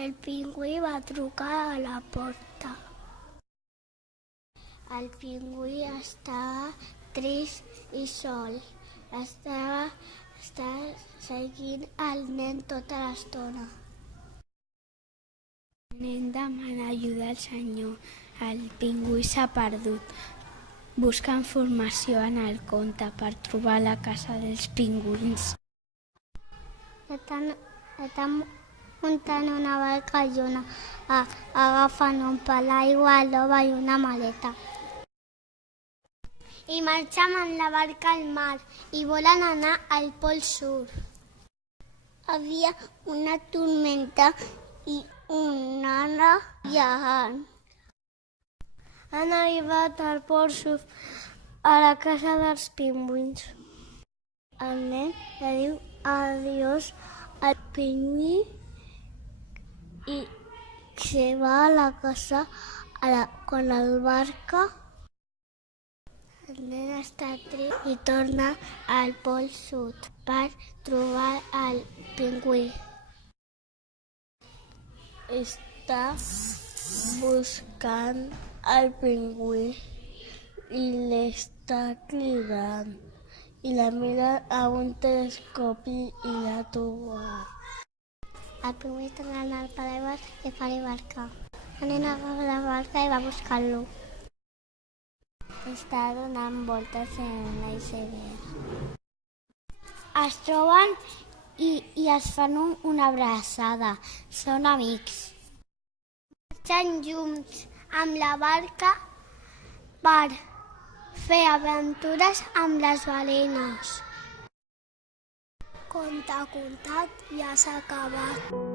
El pingüí va trucar a la porta. El pingüí estava trist i sol. Estava seguint el nen tota l'estona. El nen demana ajuda al senyor. El pingüí s'ha perdut. Busca informació en el conte per trobar la casa dels pingüins. Estan muntant una barca i agafen un paraigua, l'ova i una maleta. I marxen amb la barca al mar i volen anar al Pol Sud. Havia una tormenta i un nana viajant. Han arribat al Pol Sud, a la casa dels pingüins. El nen le diu adiós al pingüí i se va a la casa con la barca. El nen està trist i torna al Pol Sud per trobar el pingüí. Està buscant el pingüí i l'està cridant. I la mira amb un telescopi i la troba. El pingüí torna al paraigua i fa la barca. El nen agafa la barca i va a buscar-lo. Està donant voltes en l'iceberg. Es troben i es fan una abraçada. Són amics. Marxen junts amb la barca per fer aventures amb les balenes. Conte contat ja s'ha acabat.